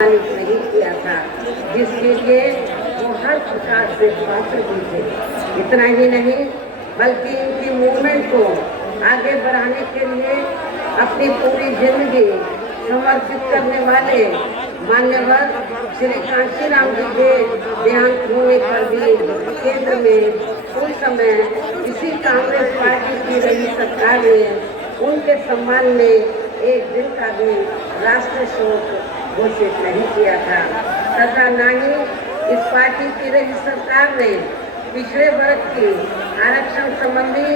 नहीं किया था, जिसके लिए वो हर प्रकार से पात्र भी थे। इतना ही नहीं बल्कि इनकी मूवमेंट को आगे बढ़ाने के लिए अपनी पूरी जिंदगी समर्पित करने वाले मान्यवर श्री कांशीराम जी के देहांत होने पर भी केंद्र में उस समय इसी कांग्रेस पार्टी की रही सरकार ने उनके सम्मान में एक दिन का भी राष्ट्रीय शोक घोषित नहीं किया था तथा न ही इस पार्टी की रही सरकार ने पिछड़े वर्ग की आरक्षण संबंधी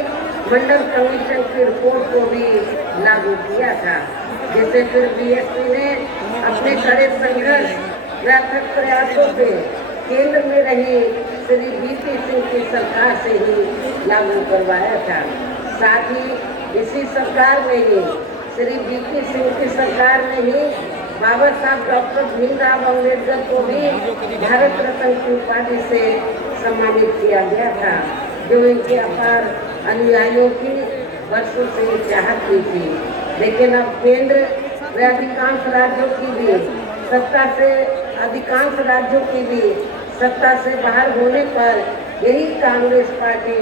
मंडल कमीशन की रिपोर्ट को भी लागू किया था, जिसे फिर बीएसपी ने अपने कड़े संघर्ष व अथक प्रयासों से केंद्र में रही श्री वीपी सिंह की सरकार से ही लागू करवाया था। साथ ही इसी सरकार में ही श्री वीपी सिंह की सरकार में ही बाबा साहब डॉक्टर भीमराव अम्बेडकर को भी भारत रत्न की उपाधि से सम्मानित किया गया था, जो इनके अपार अनुयायियों की वर्षों से चाहत की थी। लेकिन अब केंद्र व अधिकांश राज्यों की भी सत्ता से बाहर होने पर यही कांग्रेस पार्टी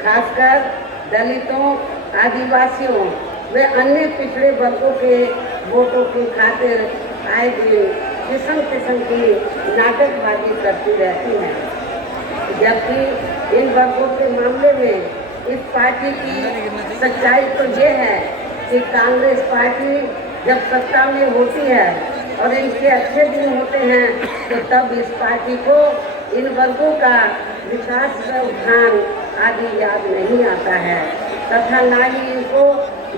खासकर दलितों, आदिवासियों व अन्य पिछड़े वर्गों के वोटों की खातिर आए दिन किस्म किस्म की नाटकबाजी करती रहती है, जबकि इन वर्गों के मामले में इस पार्टी की सच्चाई तो ये है कि कांग्रेस पार्टी जब सत्ता में होती है और इनके अच्छे दिन होते हैं तो तब इस पार्टी को इन वर्गों का विकास व उत्थान आदि याद नहीं आता है तथा न ही इनको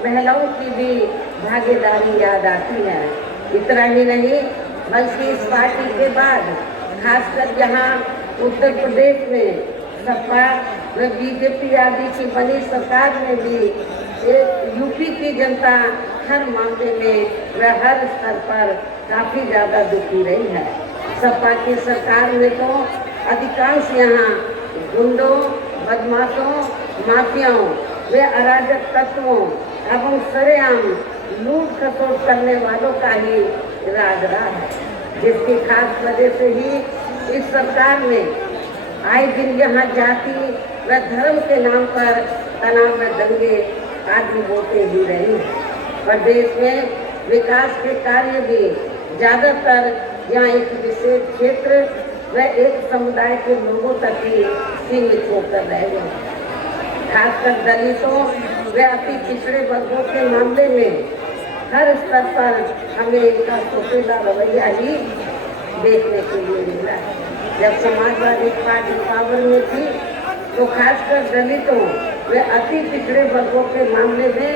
महिलाओं की भी भागीदारी याद आती है। इतना ही नहीं बल्कि इस पार्टी के बाद खासकर यहाँ उत्तर प्रदेश में सपा व बीजेपी आदि की बनी सरकार में भी यूपी की जनता हर मामले में व हर स्तर पर काफी ज्यादा दुखी रही है। सपा की सरकार में तो अधिकांश यहाँ गुंडों, बदमाशों, माफियाओं वे अराजक तत्वों एवं सरेआम लूट खसोट करने वालों का ही राज रहा है, जिसकी खास वजह से ही इस सरकार में आए दिन यहाँ जाति व धर्म के नाम पर तनाव व दंगे आदि होते ही रही है। प्रदेश में विकास के कार्य भी ज्यादातर यहाँ एक विशेष क्षेत्र व एक समुदाय के लोगों तक ही सीमित होकर रह गए। खासकर दलितों व अति पिछड़े वर्गों के मामले में हर स्तर पर हमें इनका सोचेला रवैया ही देखने के लिए मिला है। जब समाजवादी पार्टी पावर में थी तो खासकर दलितों व अति पिछड़े वर्गों के मामले में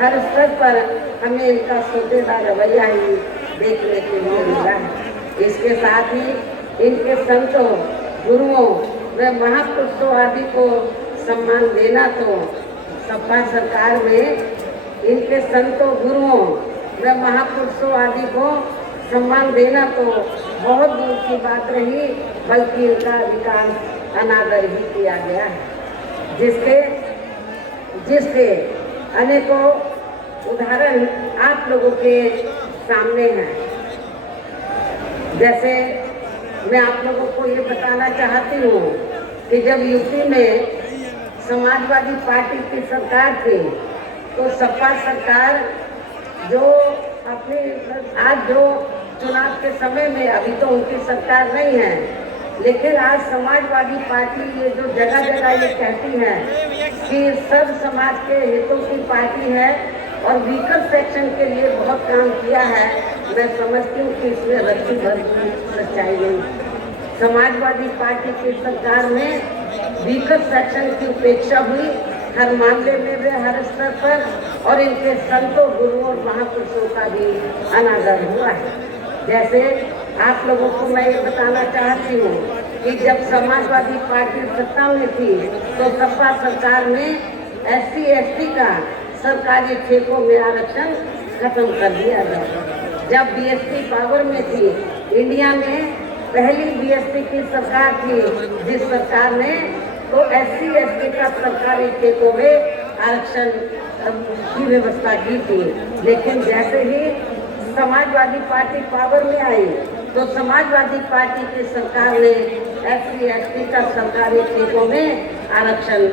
हर स्तर पर हमें इनका सोचेला रवैया ही देखने के लिए मिला है। इसके साथ ही इनके संतों, गुरुओं व महापुरुषों आदि को सम्मान देना तो सपा सरकार में इनके संतों, गुरुओं व महापुरुषों आदि को सम्मान देना तो बहुत दूर की बात रही, बल्कि इनका अधिकांश अनादर ही किया गया है, जिसके अनेकों उदाहरण आप लोगों के सामने हैं। जैसे मैं आप लोगों को ये बताना चाहती हूँ कि जब यूपी में समाजवादी पार्टी की सरकार थी तो सपा सरकार जो अपने आज जो चुनाव के समय में अभी तो उनकी सरकार नहीं है, लेकिन आज समाजवादी पार्टी ये जो जगह जगह ये कहती है कि सब समाज के हितों की पार्टी है और वीकर सेक्शन के लिए बहुत काम किया है, मैं समझती हूँ कि इसमें रत्ती भर की सच्चाई नहीं। समाजवादी पार्टी की सरकार में वीकर सेक्शन की उपेक्षा हुई हर मामले में वे हर स्तर पर, और इनके संतों, गुरुओं और महापुरुषों का भी अनादर हुआ है। जैसे आप लोगों को मैं ये बताना चाहती हूँ कि जब समाजवादी पार्टी सत्ता में थी तो सपा सरकार में SC ST का सरकारी ठेकों में आरक्षण खत्म कर दिया गया। जब BSP पावर में थी, इंडिया में पहली BSP की सरकार थी जिस सरकार ने तो SC ST का सरकारी ठेकों में आरक्षण की व्यवस्था की थी। लेकिन जैसे ही समाजवादी पार्टी पावर में आई तो समाजवादी पार्टी की सरकार ने SC/ST का सरकारी टीकों में आरक्षण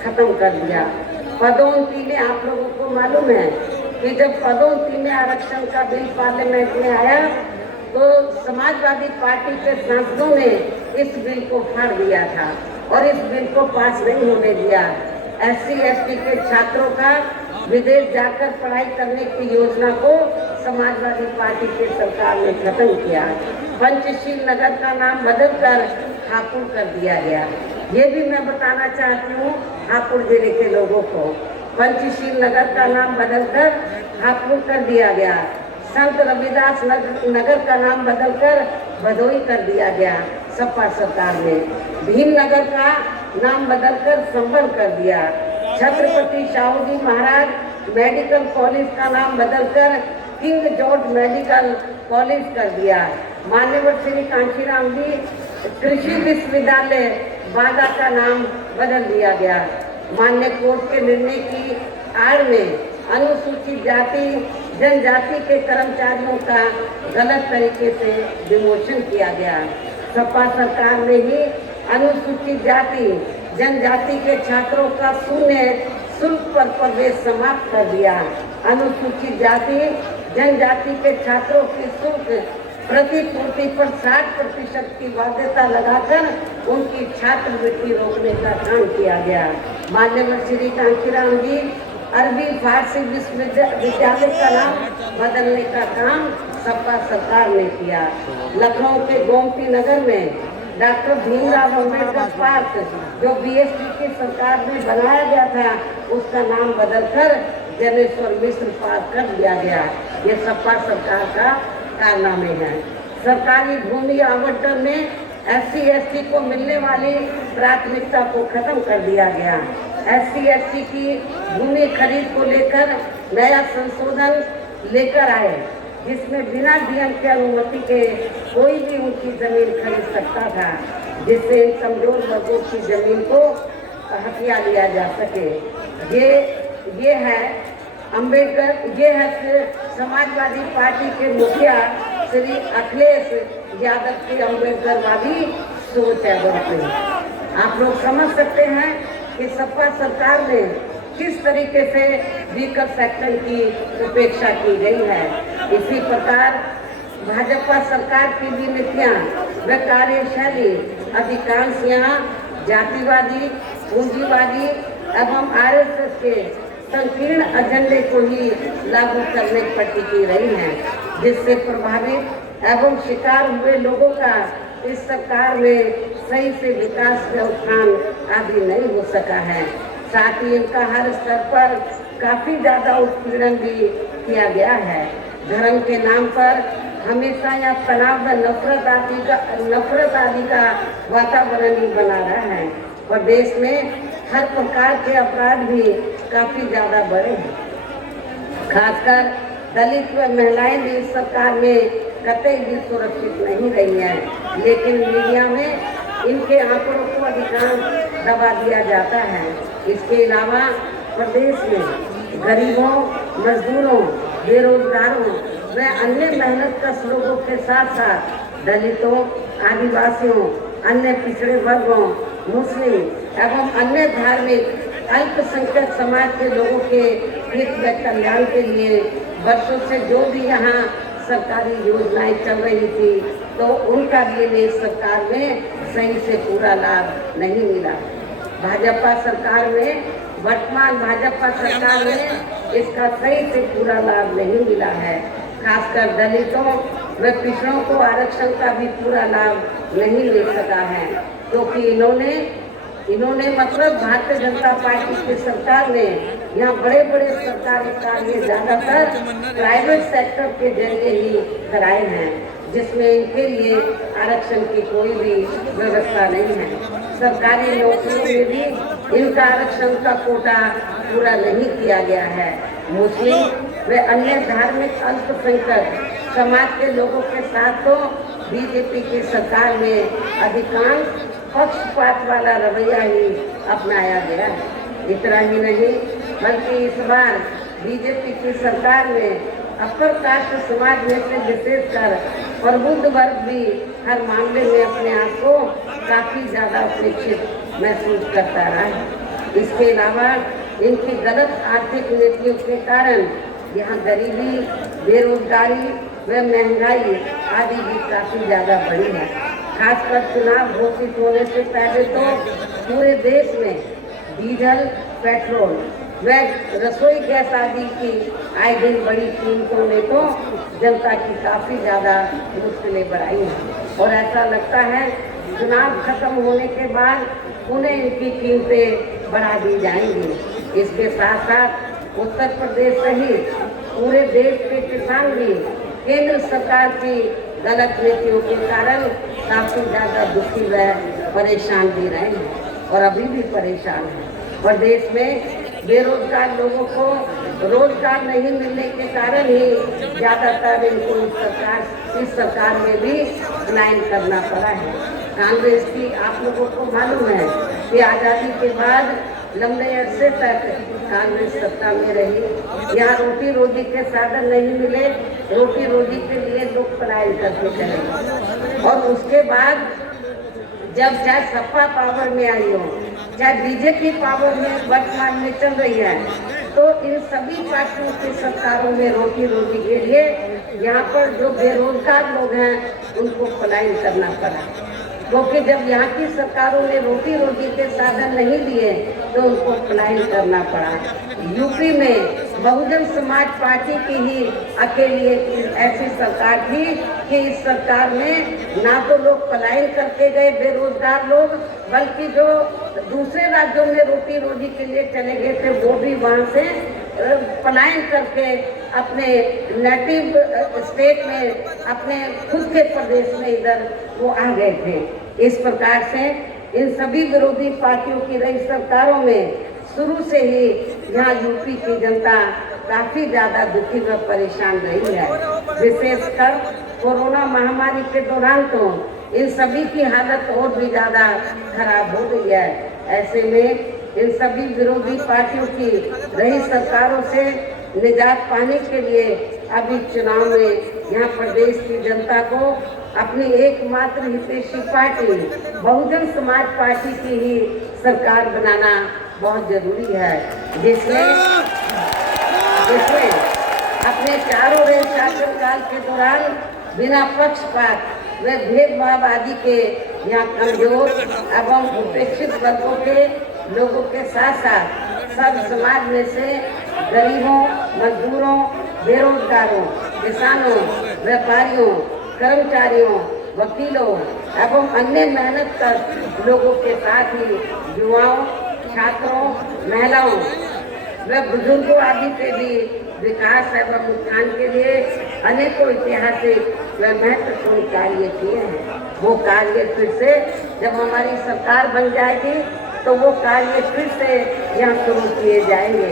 खत्म कर दिया। पदोन्नति में आप लोगों को मालूम है कि जब पदोन्नति में आरक्षण का बिल पार्लियामेंट में आया तो समाजवादी पार्टी के सांसदों ने इस बिल को फाड़ दिया था और इस बिल को पास नहीं होने दिया। SC/ST के छात्रों का विदेश जाकर पढ़ाई करने की योजना को समाजवादी पार्टी की सरकार ने खत्म किया। पंचशील नगर का नाम बदलकर हापुड़ कर दिया गया। ये भी मैं बताना चाहती हूँ हापुड़ जिले के लोगों को, पंचशील नगर का नाम बदलकर हापुड़ कर दिया गया। संत रविदास नगर का नाम बदलकर भदोई कर दिया गया सपा सरकार ने। भीम नगर का नाम बदलकर संबल कर दिया। छत्रपति शाहू जी महाराज मेडिकल कॉलेज का नाम बदलकर किंग जॉर्ज मेडिकल कॉलेज कर दिया। मान्यवर श्री कांशीराम जी कृषि विश्वविद्यालय बागा का नाम बदल दिया गया। मान्य कोर्ट के निर्णय की आड़ में अनुसूचित जाति जनजाति के कर्मचारियों का गलत तरीके से डिमोशन किया गया। सपा सरकार ने ही अनुसूचित जाति जनजाति के छात्रों का शून्य शुल्क पर प्रवेश समाप्त कर दिया। अनुसूचित जाति जनजाति के छात्रों की शुल्क प्रतिपूर्ति पर 60% की बाध्यता लगाकर उनकी छात्रवृत्ति रोकने का काम किया गया। मान्यवर श्री कांशीराम जी अरबी फारसी विश्वविद्यालय का नाम बदलने का काम सपा सरकार ने किया। लखनऊ के गोमती नगर में डॉक्टर भीमराव अम्बेडकर पार्क जो BSP की सरकार में बनाया गया था उसका नाम बदलकर जनेश्वर मिश्र पार्क कर दिया गया। ये सपा सरकार का कारनामे हैं। सरकारी भूमि आवंटन में SC/ST को मिलने वाली प्राथमिकता को खत्म कर दिया गया। SC/ST की भूमि खरीद को लेकर नया संशोधन लेकर आए जिसमें बिना DM की अनुमति के कोई भी उनकी जमीन खरीद सकता था, जिससे इन कमजोर वर्गों की जमीन को हथिया लिया जा सके। ये है अम्बेडकर, ये है समाजवादी पार्टी के मुखिया श्री अखिलेश यादव की अम्बेडकरवादी सोच है। बहुत आप लोग समझ सकते हैं कि सपा सरकार ने किस तरीके से वीकर सेक्शन की उपेक्षा की गई है। इसी प्रकार भाजपा सरकार की भी नीतियाँ व कार्यशैली अधिकांश यहाँ जातिवादी, पूंजीवादी एवं RSS के संकीर्ण एजेंडे को ही लागू करने पर टिकी रही हैं, जिससे प्रभावित एवं शिकार हुए लोगों का इस सरकार में सही से विकास व उत्थान आदि नहीं हो सका है। साथ ही इनका हर स्तर पर काफी ज्यादा उत्पीड़न भी किया गया है। धर्म के नाम पर हमेशा यह तनाव व नफरत आदि का वातावरण ही बना रहा है। प्रदेश में हर प्रकार के अपराध भी काफी ज्यादा बढ़े हैं। खासकर दलित व महिलाएं भी इस सरकार में कतई भी सुरक्षित नहीं रही हैं, लेकिन मीडिया में इनके आंकड़ों को अधिकांश दबा दिया जाता है। इसके अलावा प्रदेश में गरीबों, मजदूरों, बेरोजगारों व अन्य मेहनतकश लोगों के साथ साथ दलितों, आदिवासियों, अन्य पिछड़े वर्गों, मुस्लिम एवं अन्य धार्मिक अल्पसंख्यक समाज के लोगों के हित व कल्याण के लिए वर्षों से जो भी यहाँ सरकारी योजनाएं चल रही थी तो उनका भी इस सरकार में सही से पूरा लाभ नहीं मिला। भाजपा सरकार में, वर्तमान भाजपा सरकार में इसका सही से पूरा लाभ नहीं मिला है। खासकर दलितों व पिछड़ों को आरक्षण का भी पूरा लाभ नहीं मिल सका है, क्योंकि इन्होंने मतलब भारतीय जनता पार्टी की सरकार ने यहाँ बड़े बड़े सरकारी कार्य ज्यादातर प्राइवेट सेक्टर के जरिए ही कराए हैं, जिसमें इनके लिए आरक्षण की कोई भी व्यवस्था नहीं है। सरकारी नौकरियों में भी इनका आरक्षण का कोटा पूरा नहीं किया गया है। मुस्लिम व अन्य धार्मिक अल्पसंख्यक समाज के लोगों के साथ तो बीजेपी की सरकार में अधिकांश पक्षपात वाला रवैया ही अपनाया गया है। इतना ही नहीं बल्कि इस बार बीजेपी की सरकार में अपर कास्ट समाज में से विशेषकर प्रबुद्ध वर्ग भी हर मामले में अपने आप को काफी ज्यादा अपेक्षित महसूस करता रहा है। इसके अलावा इनकी गलत आर्थिक नीतियों के कारण यहाँ गरीबी, बेरोजगारी व महंगाई आदि भी काफी ज्यादा बढ़ी है। खासकर चुनाव घोषित होने से पहले तो पूरे देश में डीजल, पेट्रोल व रसोई गैस आदि की आए दिन बड़ी कीमतों ने तो जनता की काफी ज्यादा मुश्किलें बढ़ाई हैं और ऐसा लगता है चुनाव खत्म होने के बाद उन्हें इनकी कीमतें बढ़ा दी जाएंगी। इसके साथ साथ उत्तर प्रदेश सहित पूरे देश के किसान भी केंद्र सरकार की गलत नीतियों के कारण काफी ज्यादा दुखी व परेशान भी रहे हैं और अभी भी परेशान हैं। और देश में बेरोजगार लोगों को रोजगार नहीं मिलने के कारण ही ज्यादातर इनको इस सरकार में भी पलायन करना पड़ा है। कांग्रेस की आप लोगों को मालूम है कि आज़ादी के बाद लंबे अरसे तक कांग्रेस सत्ता में रही। यहाँ रोटी रोजी के साधन नहीं मिले, रोटी रोजी के लिए लोग पलायन करते चले और उसके बाद जब चाहे सपा पावर में आई हो, चाहे बीजेपी पावर में वर्तमान में चल रही है, तो इन सभी पार्टियों की सरकारों में रोटी रोटी के लिए यहाँ पर जो बेरोजगार लोग हैं उनको पलायन करना पड़ा, क्योंकि जब यहाँ की सरकारों ने रोटी रोटी के साधन नहीं दिए तो उनको पलायन करना पड़ा। यूपी में बहुजन समाज पार्टी की ही अकेली एक ऐसी सरकार थी कि इस सरकार में ना तो लोग पलायन करके गए बेरोजगार लोग, बल्कि जो दूसरे राज्यों में रोटी रोजी के लिए चले गए थे वो भी वहाँ से पलायन करके अपने नेटिव स्टेट में, अपने खुद के प्रदेश में इधर वो आ गए थे। इस प्रकार से इन सभी विरोधी पार्टियों की रही सरकारों में शुरू से ही यहाँ यूपी की जनता काफी ज्यादा दुखी व परेशान रही है। विशेषकर कोरोना महामारी के दौरान तो इन सभी की हालत और भी ज्यादा खराब हो गई है। ऐसे में इन सभी विरोधी पार्टियों की रही सरकारों से निजात पाने के लिए अभी चुनाव में यहाँ प्रदेश की जनता को अपनी एकमात्र हितैषी पार्टी बहुजन समाज पार्टी की ही सरकार बनाना बहुत जरूरी है, जिसमें अपने चारों ओर शासनकाल के दौरान बिना पक्षपात व भेदभाव आदि के यहाँ कमजोर एवं उपेक्षित वर्गों के लोगों के साथ साथ सब समाज में से गरीबों, मजदूरों, बेरोजगारों, किसानों, व्यापारियों, कर्मचारियों, वकीलों एवं अन्य मेहनत कर लोगों के साथ ही युवाओं, छात्रों, महिलाओं व बुजुर्गों आदि के भी विकास एवं उत्थान के लिए अनेकों ऐतिहासिक व महत्वपूर्ण कार्य किए हैं। वो कार्य फिर से जब हमारी सरकार बन जाएगी तो वो कार्य फिर से यहाँ शुरू किए जाएंगे।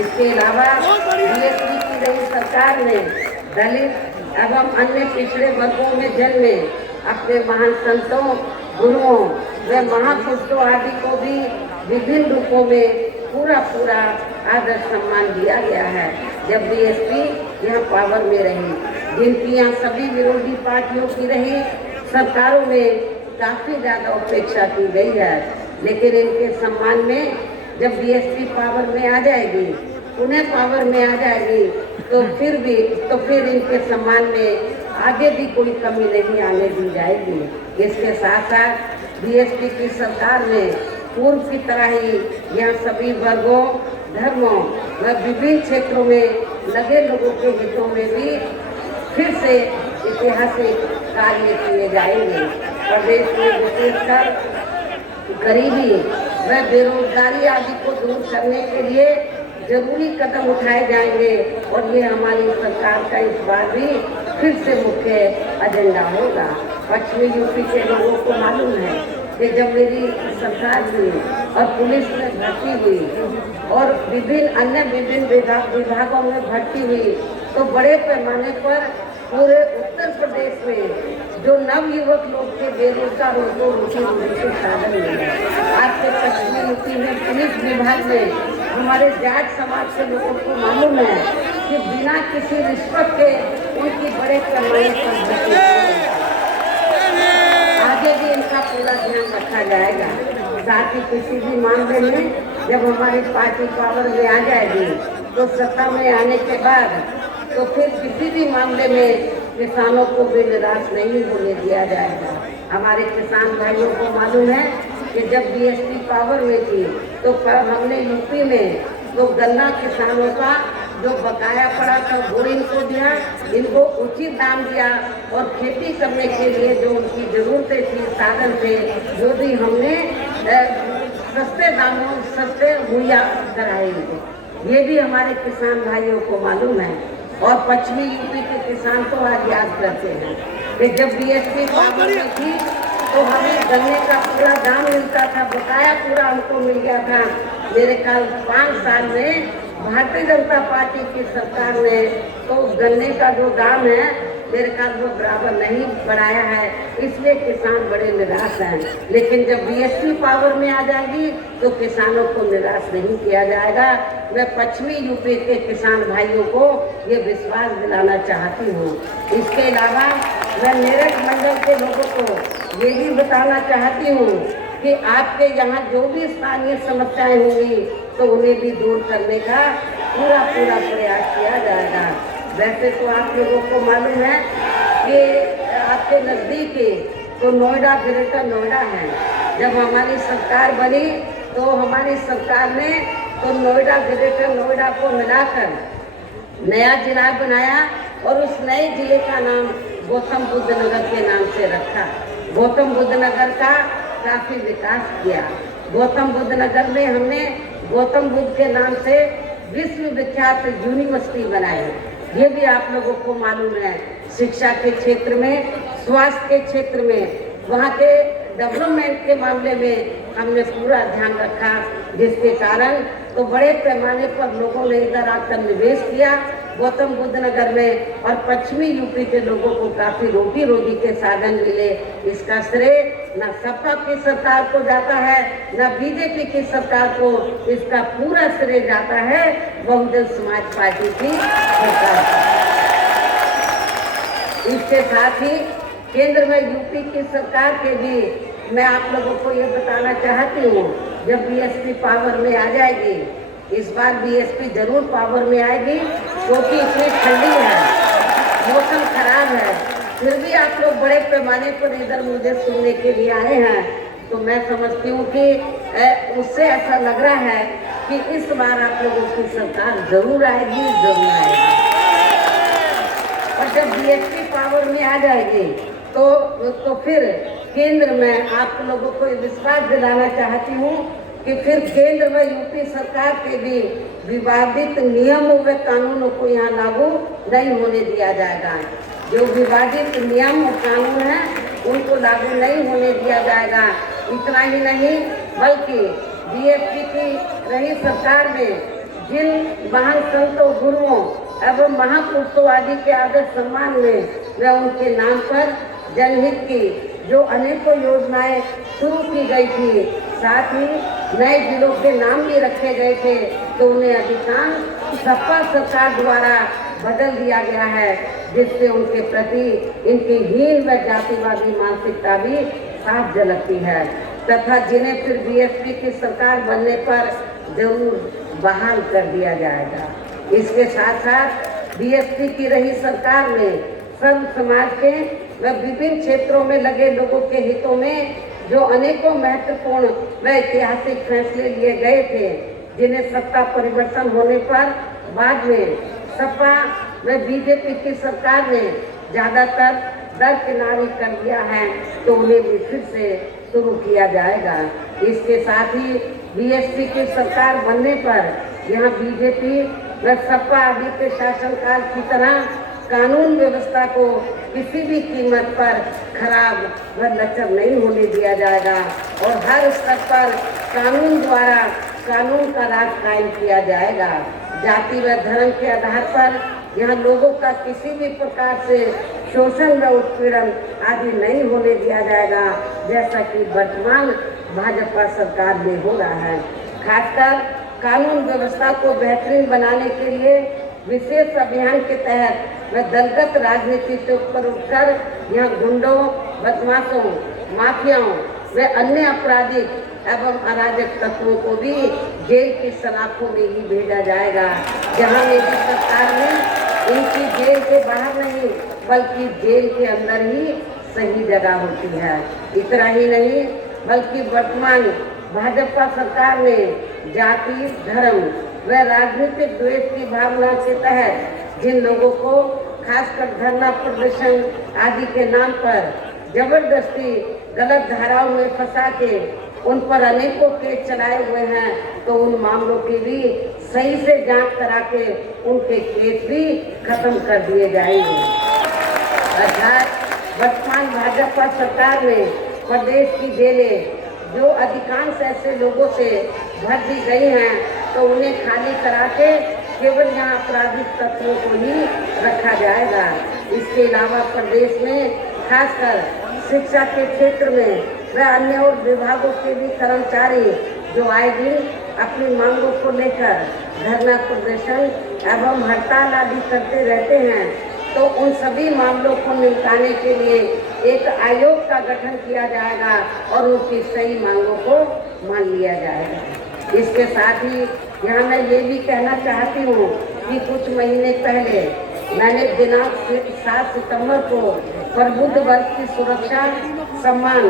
इसके अलावा बीएसपी की रही सरकार ने दलित एवं अन्य पिछड़े वर्गों में जन्मे अपने महान संतों, गुरुओं व महापुरुषों आदि को भी विभिन्न रूपों में पूरा आदर सम्मान दिया गया है। जब बीएसपी यहाँ पावर में रही, जिनकी यहाँ सभी विरोधी पार्टियों की रही सरकारों में काफी ज्यादा उपेक्षा की गई है, लेकिन इनके सम्मान में जब बीएसपी पावर में आ जाएगी, उन्हें पावर में आ जाएगी तो फिर इनके सम्मान में आगे भी कोई कमी नहीं आने दी जाएगी। इसके साथ साथ बीएसपी की सरकार में पूर्व की तरह ही यहाँ सभी वर्गों, धर्मों व विभिन्न क्षेत्रों में लगे लोगों के हितों में भी फिर से ऐतिहासिक कार्य किए जाएंगे। प्रदेश में विशेषकर गरीबी व बेरोजगारी आदि को दूर करने के लिए जरूरी कदम उठाए जाएंगे और ये हमारी सरकार का इस बार भी फिर से मुख्य एजेंडा होगा। पश्चिमी यूपी के लोगों को मालूम है कि जब मेरी सरकार हुई और पुलिस में भर्ती हुई और विभिन्न विभागों में भर्ती हुई तो बड़े पैमाने पर पूरे उत्तर प्रदेश में जो नवयुवक लोग थे बेरोजगार उनको रोटी के साधन मिले। आज के पश्चिमी यूपी में पुलिस विभाग में हमारे जाट समाज के लोगों को मालूम है कि बिना किसी रिश्वत के उनकी बड़े पैमाने पर जाएगा। साथ ही किसी भी मामले में जब हमारी पार्टी पावर में आ जाएगी तो सत्ता में आने के बाद तो फिर किसी भी मामले में किसानों को भी निराश नहीं होने दिया जाएगा। हमारे किसान भाइयों को मालूम है कि जब बीएसपी पावर में थी तो हमने यूपी में तो गन्ना किसानों का जो बकाया पड़ा था वो इनको दिया, इनको उचित दाम दिया और खेती करने के लिए जो उनकी ज़रूरतें थी, साधन थे, वो भी हमने सस्ते दामों सस्ते मुहैया कराए इनको। ये भी हमारे किसान भाइयों को मालूम है। और पश्चिमी यूपी के किसान तो आज याद करते हैं कि जब बीएसपी पावर में थी तो हमें गन्ने का पूरा दाम मिलता था, बकाया पूरा हमको मिल गया था। मेरे ख्याल 5 साल में भारतीय जनता पार्टी की सरकार ने तो गन्ने का जो दाम है मेरे ख्याल वो बराबर नहीं बढ़ाया है, इसलिए किसान बड़े निराश हैं। लेकिन जब बीएसपी पावर में आ जाएगी तो किसानों को निराश नहीं किया जाएगा। मैं पश्चिमी यूपी के किसान भाइयों को ये विश्वास दिलाना चाहती हूँ। इसके अलावा मैं मेरठ मंडल के लोगों को ये भी बताना चाहती हूँ कि आपके यहाँ जो भी स्थानीय समस्याएं होंगी तो उन्हें भी दूर करने का पूरा प्रयास किया जाएगा। वैसे तो आप लोगों को मालूम है कि आपके नज़दीक तो नोएडा, ग्रेटर नोएडा है। जब हमारी सरकार बनी तो हमारी सरकार ने तो नोएडा, ग्रेटर नोएडा को मिलाकर नया जिला बनाया और उस नए जिले का नाम गौतम बुद्ध नगर के नाम से रखा। गौतम बुद्ध नगर का काफ़ी विकास किया। गौतम बुद्ध नगर में हमने गौतम बुद्ध के नाम से विश्व विख्यात यूनिवर्सिटी बनाई। ये भी आप लोगों को मालूम है। शिक्षा के क्षेत्र में, स्वास्थ्य के क्षेत्र में, वहाँ के डेवलपमेंट के मामले में हमने पूरा ध्यान रखा, जिसके कारण तो बड़े पैमाने पर लोगों ने इधर आकर निवेश किया गौतम बुद्ध नगर में और पश्चिमी यूपी के लोगों को काफ़ी रोटी रोटी के साधन मिले। इसका श्रेय न सपा की सरकार को जाता है न बीजेपी की सरकार को, इसका पूरा श्रेय जाता है बहुजन समाज पार्टी की सरकार को। इसके साथ ही केंद्र में यूपी की सरकार के भी मैं आप लोगों को ये बताना चाहती हूँ, जब बीएसपी पावर में आ जाएगी, इस बार बीएसपी जरूर पावर में आएगी क्योंकि इतनी ठंडी है, मौसम खराब है, फिर भी आप लोग बड़े पैमाने पर इधर मुझे सुनने के लिए आए हैं। तो मैं समझती हूँ कि उससे ऐसा लग रहा है कि इस बार आप लोगों की सरकार जरूर आएगी, जरूर आएगी। और जब बीएसपी पावर में आ जाएगी तो फिर केंद्र में आप लोगों को विश्वास दिलाना चाहती हूँ कि फिर केंद्र में यूपी सरकार के भी विवादित नियमों व कानूनों को यहाँ लागू नहीं होने दिया जाएगा। जो विवादित नियम और कानून हैं उनको लागू नहीं होने दिया जाएगा। इतना ही नहीं बल्कि बीएसपी की रही सरकार में जिन महान संतों, गुरुओं एवं महापुरुषों आदि के आदर सम्मान में व उनके नाम पर जनहित की जो अनेकों योजनाएं शुरू की गई थी, साथ ही नए जिलों के नाम भी रखे गए थे, तो उन्हें अधिकांश सपा सरकार द्वारा बदल दिया गया है, जिससे उनके प्रति इनकी हीन व जातिवादी मानसिकता भी साफ झलकती है तथा जिन्हें फिर बीएसपी की सरकार बनने पर जरूर बहाल कर दिया जाएगा। इसके साथ साथ बीएसपी की रही सरकार में सर्व समाज के व विभिन्न क्षेत्रों में लगे लोगों के हितों में जो अनेकों महत्वपूर्ण व ऐतिहासिक फैसले लिए गए थे, जिन्हें सत्ता परिवर्तन होने पर बाद में सपा व बीजेपी की सरकार ने ज़्यादातर दरकिनारी कर दिया है, तो उन्हें भी फिर से शुरू किया जाएगा। इसके साथ ही बीएसपी की सरकार बनने पर यहाँ बीजेपी व सपा आदि के शासनकाल की तरह कानून व्यवस्था को किसी भी कीमत पर खराब व लचर नहीं होने दिया जाएगा और हर स्तर पर कानून द्वारा कानून का राज कायम किया जाएगा। जाति व धर्म के आधार पर यहाँ लोगों का किसी भी प्रकार से शोषण व उत्पीड़न आदि नहीं होने दिया जाएगा, जैसा कि वर्तमान भाजपा सरकार में हो रहा है। खासकर कानून व्यवस्था को बेहतरीन बनाने के लिए विशेष अभियान के तहत व दलगत राजनीति से ऊपर उठकर यहाँ गुंडों, बदमाशों, माफियाओं, व अन्य आपराधिक एवं अराजक तत्वों को भी जेल की सलाखों में ही भेजा जाएगा, जहां मेरी सरकार ने इनकी जेल के बाहर नहीं बल्कि जेल के अंदर ही सही जगह होती है। इतना ही नहीं बल्कि वर्तमान भाजपा सरकार ने जाति, धर्म व राजनीतिक द्वेष की भावना के तहत जिन लोगों को खासकर धरना प्रदर्शन आदि के नाम पर जबरदस्ती गलत धाराओं में फंसा के उन पर अनेकों केस चलाए हुए हैं, तो उन मामलों की भी सही से जांच करा के उनके केस भी खत्म कर दिए जाएंगे। अर्थात वर्तमान भाजपा सरकार ने प्रदेश की जेलें जो अधिकांश ऐसे लोगों से भर दी गई हैं, तो उन्हें खाली करा के केवल यहाँ आपराधिक तत्वों को ही रखा जाएगा। इसके अलावा प्रदेश में खासकर शिक्षा के क्षेत्र में व अन्य और विभागों के भी कर्मचारी जो आए दिन अपनी मांगों को लेकर धरना प्रदर्शन एवं हड़ताल आदि करते रहते हैं, तो उन सभी मामलों को निपटाने के लिए एक आयोग का गठन किया जाएगा और उनकी सही मांगों को मान लिया जाएगा। इसके साथ ही यहाँ मैं ये भी कहना चाहती हूँ कि कुछ महीने पहले मैंने दिनांक 7 सितंबर को प्रबुद्ध वर्ग की सुरक्षा, सम्मान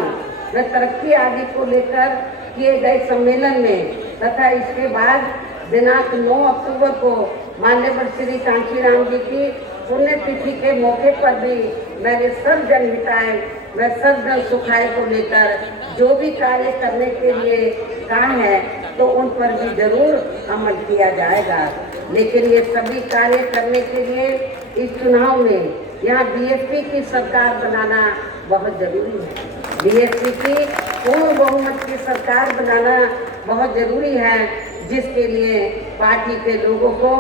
व तरक्की आदि को लेकर किए गए सम्मेलन में तथा इसके बाद दिनांक 9 अक्टूबर को माननीय श्री कांशीराम जी की पुण्यतिथि के मौके पर भी मैंने सब जनहिताय व सब जन सुखाय को लेकर जो भी कार्य करने के लिए कहा है, तो उन पर भी जरूर अमल किया जाएगा। लेकिन ये सभी कार्य करने के लिए इस चुनाव में यहाँ बीएसपी की सरकार बनाना बहुत जरूरी है। बीएसपी की पूर्ण बहुमत की सरकार बनाना बहुत जरूरी है, जिसके लिए पार्टी के लोगों को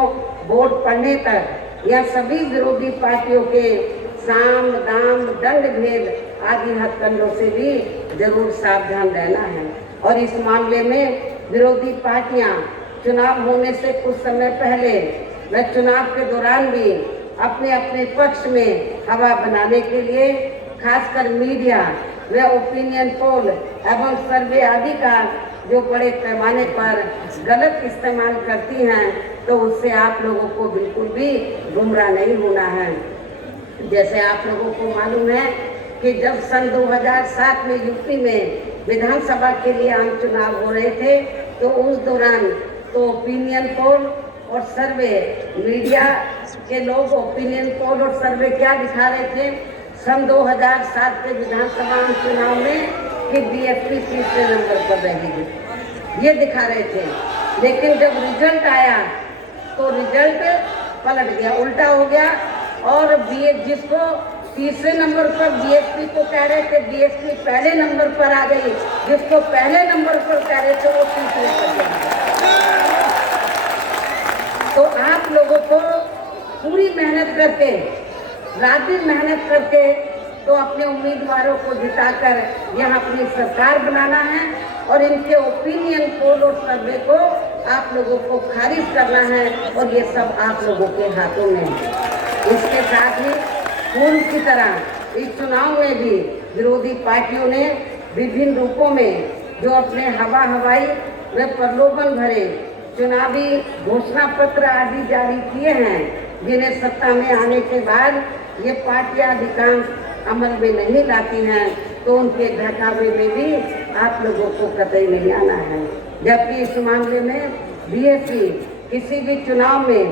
वोट पड़ने तक या सभी विरोधी पार्टियों के साम, दाम, दंड भेद आदि हथकंडों से भी जरूर सावधान रहना है। और इस मामले में विरोधी पार्टियां चुनाव होने से कुछ समय पहले व चुनाव के दौरान भी अपने अपने पक्ष में हवा बनाने के लिए खासकर मीडिया व ओपिनियन पोल एवं सर्वे आदि का जो बड़े पैमाने पर गलत इस्तेमाल करती हैं, तो उससे आप लोगों को बिल्कुल भी गुमराह नहीं होना है। जैसे आप लोगों को मालूम है कि जब सन 2007 में यूपी में विधानसभा के लिए आम चुनाव हो रहे थे, तो उस दौरान तो ओपिनियन पोल और सर्वे, मीडिया के लोग ओपिनियन पोल और सर्वे क्या दिखा रहे थे सन 2007 के विधानसभा चुनाव में कि बीएसपी तीसरे नंबर पर रहेगी, ये दिखा रहे थे। लेकिन जब रिजल्ट आया तो रिजल्ट पलट गया, उल्टा हो गया, और जिसको तीसरे नंबर पर बीएसपी को कह रहे थे, बीएसपी पहले नंबर पर आ गई, जिसको पहले नंबर पर कह रहे थे वो तीसरे पर गया। तो आप लोगों को पूरी मेहनत करके, रात दिन मेहनत करके, तो अपने उम्मीदवारों को जिताकर यहाँ अपनी सरकार बनाना है और इनके ओपिनियन पोल और सर्वे को आप लोगों को खारिज करना है, और ये सब आप लोगों के हाथों में है। इसके साथ ही पूर्व की तरह इस चुनाव में भी विरोधी पार्टियों ने विभिन्न रूपों में जो अपने हवाई व प्रलोभन भरे चुनावी घोषणा पत्र आदि जारी किए हैं, जिन्हें सत्ता में आने के बाद ये पार्टियां अधिकांश अमल में नहीं लाती हैं, तो उनके बहकावे में भी आप लोगों को कतई नहीं आना है। जबकि इस मामले में बीएसपी किसी भी चुनाव में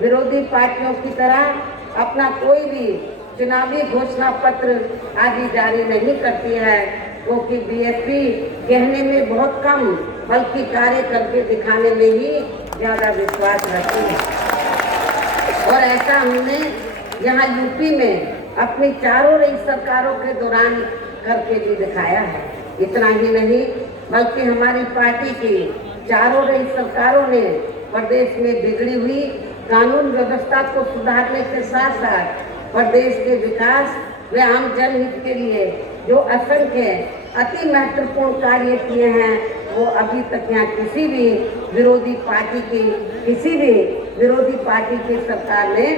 विरोधी पार्टियों की तरह अपना कोई भी चुनावी घोषणा पत्र आदि जारी नहीं करती है, क्योंकि बीएसपी कहने में बहुत कम बल्कि कार्य करके दिखाने में ही ज़्यादा विश्वास रखती है। और ऐसा हमने यहाँ यूपी में अपनी चारों रही सरकारों के दौरान करके भी दिखाया है। इतना ही नहीं बल्कि हमारी पार्टी की चारों रही सरकारों ने प्रदेश में बिगड़ी हुई कानून व्यवस्था को सुधारने के साथ साथ प्रदेश के विकास व आम जनहित के लिए जो असंख्य अति महत्वपूर्ण कार्य किए हैं, वो अभी तक यहाँ किसी भी विरोधी पार्टी की सरकार ने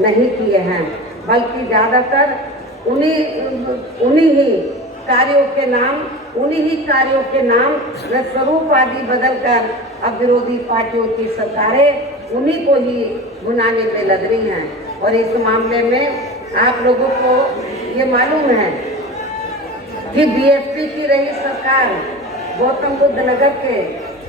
नहीं किए हैं, बल्कि ज़्यादातर उन्हीं ही कार्यों के नाम उन्हीं ही कार्यों के नाम व स्वरूप आदि बदलकर अब विरोधी पार्टियों की सरकारें उन्हीं को ही भुनाने में लग रही हैं। और इस मामले में आप लोगों को ये मालूम है कि बीएसपी की रही सरकार गौतम बुद्ध नगर के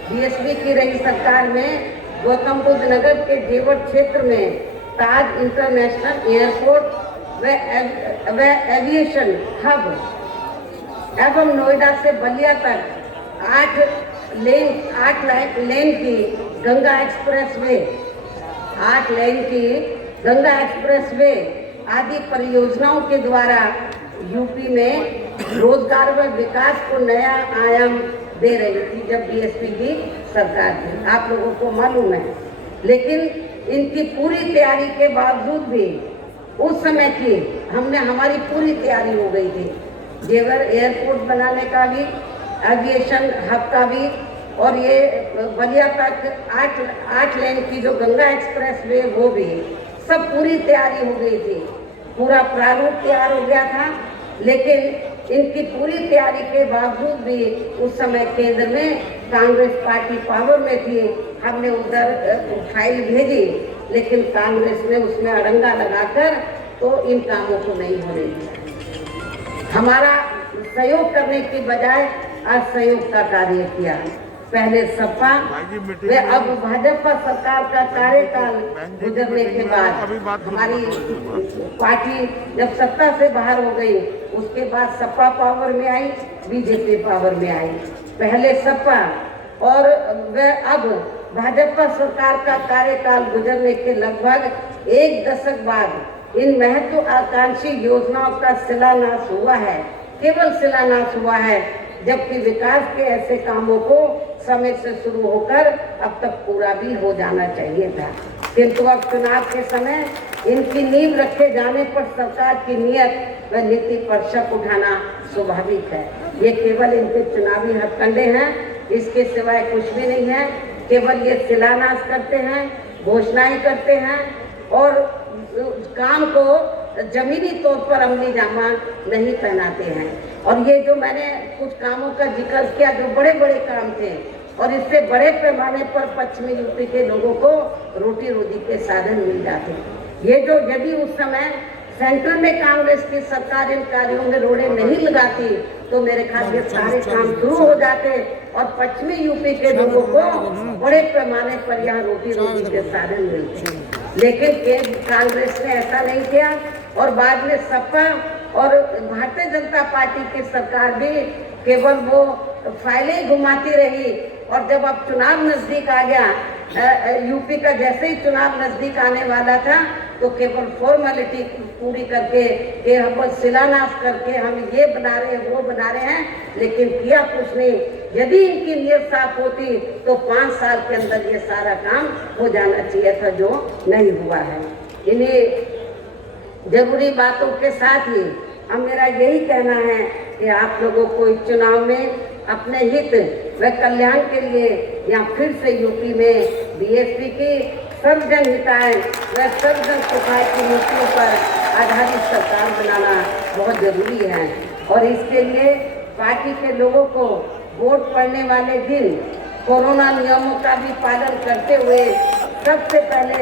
बीएसपी की रही सरकार में गौतम बुद्ध नगर के जेवर क्षेत्र में ताज इंटरनेशनल एयरपोर्ट व एविएशन हब एवं नोएडा से बलिया तक 8 लेन की गंगा एक्सप्रेसवे 8 लेन की गंगा एक्सप्रेसवे आदि परियोजनाओं के द्वारा यूपी में रोजगार व विकास को नया आयाम दे रही थी जब बीएसपी की सरकार थी, आप लोगों को मालूम है। लेकिन इनकी पूरी तैयारी के बावजूद भी उस समय की हमारी पूरी तैयारी हो गई थी, जेवर एयरपोर्ट बनाने का भी, एविएशन हब का भी, और ये बलिया तक 8 लेन की जो गंगा एक्सप्रेस वे वो भी, सब पूरी तैयारी हो गई थी, पूरा प्रारूप तैयार हो गया था। लेकिन इनकी पूरी तैयारी के बावजूद भी उस समय केंद्र में कांग्रेस पार्टी पावर में थी, हमने उधर फाइल भेजी, लेकिन कांग्रेस ने उसमें अड़ंगा लगाकर तो इन कामों को नहीं होने दिया। हमारा सहयोग करने की बजाय असहयोग का कार्य किया। पहले सपा व अब भाजपा सरकार का कार्यकाल गुजरने के बाद हमारी पार्टी जब सत्ता से बाहर हो गई, उसके बाद सपा पावर में आई, बीजेपी पावर में आई। पहले सपा और व अब भाजपा सरकार का कार्यकाल गुजरने के लगभग 1 दशक बाद इन महत्वाकांक्षी योजनाओं का शिलान्यास हुआ है, केवल शिलान्यास हुआ है, जबकि विकास के ऐसे कामों को समय से शुरू होकर अब तक पूरा भी हो जाना चाहिए था। किंतु अब चुनाव के समय इनकी नींव रखे जाने पर सरकार की नीयत व नीति पर शक उठाना स्वाभाविक है। ये केवल इनके चुनावी हथकंडे हैं, इसके सिवाय कुछ भी नहीं है। केवल ये शिलान्यास करते हैं, घोषणाएं करते हैं और काम को जमीनी तौर पर अमली जामा नहीं पहनाते हैं। और ये जो मैंने कुछ कामों का जिक्र किया, जो बड़े बड़े काम थे और इससे बड़े पैमाने पर पश्चिमी यूपी के लोगों को रोटी रोजी के साधन मिल जाते। ये जो यदि उस समय सेंट्रल में कांग्रेस की सरकार इन कार्यों में रोड़े नहीं लगाती तो मेरे ख्याल ये सारे काम शुरू हो जाते और पश्चिमी यूपी के लोगों को बड़े पैमाने पर यहाँ रोटी रोजी के साधन मिलते। लेकिन कांग्रेस ने ऐसा नहीं किया और बाद में सपा और भारतीय जनता पार्टी की सरकार भी केवल वो फाइलें घुमाती रही। और जब अब चुनाव नजदीक आ गया, यूपी का जैसे ही चुनाव नजदीक आने वाला था तो केवल फॉर्मेलिटी पूरी करके कि हम शिलान्यास करके हम ये बना रहे हैं वो बना रहे हैं, लेकिन किया कुछ नहीं। यदि इनकी नीयत साफ होती तो 5 साल के अंदर ये सारा काम हो जाना चाहिए था, जो नहीं हुआ है। इन्हीं जरूरी बातों के साथ ही अब मेरा यही कहना है कि आप लोगों को इस चुनाव में अपने हित व कल्याण के लिए या फिर से यूपी में बीएसपी की सर्वजन हिताय व सर्वजन सुखाय की नीतियों पर आधारित सरकार बनाना बहुत जरूरी है। और इसके लिए पार्टी के लोगों को वोट पड़ने वाले दिन कोरोना नियमों का भी पालन करते हुए सबसे पहले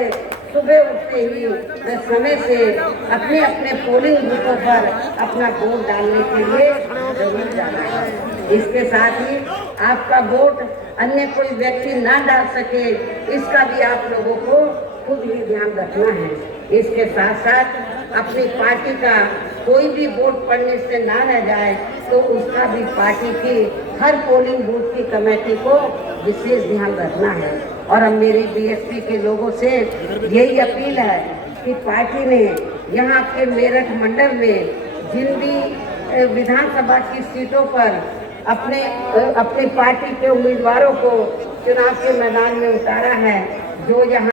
सुबह उठते ही व समय से अपने अपने पोलिंग बूथों पर अपना वोट डालने के लिए जरूर जाना है। इसके साथ ही आपका वोट अन्य कोई व्यक्ति ना डाल सके, इसका भी आप लोगों को खुद ही ध्यान रखना है। इसके साथ साथ अपनी पार्टी का कोई भी वोट पड़ने से ना रह जाए तो उसका भी पार्टी की हर पोलिंग बूथ की कमेटी को विशेष ध्यान रखना है। और अब मेरी बीएसपी के लोगों से यही अपील है कि पार्टी ने यहाँ के मेरठ मंडल में जिन भी विधानसभा की सीटों पर अपने पार्टी के उम्मीदवारों को चुनाव के मैदान में उतारा है, जो यहाँ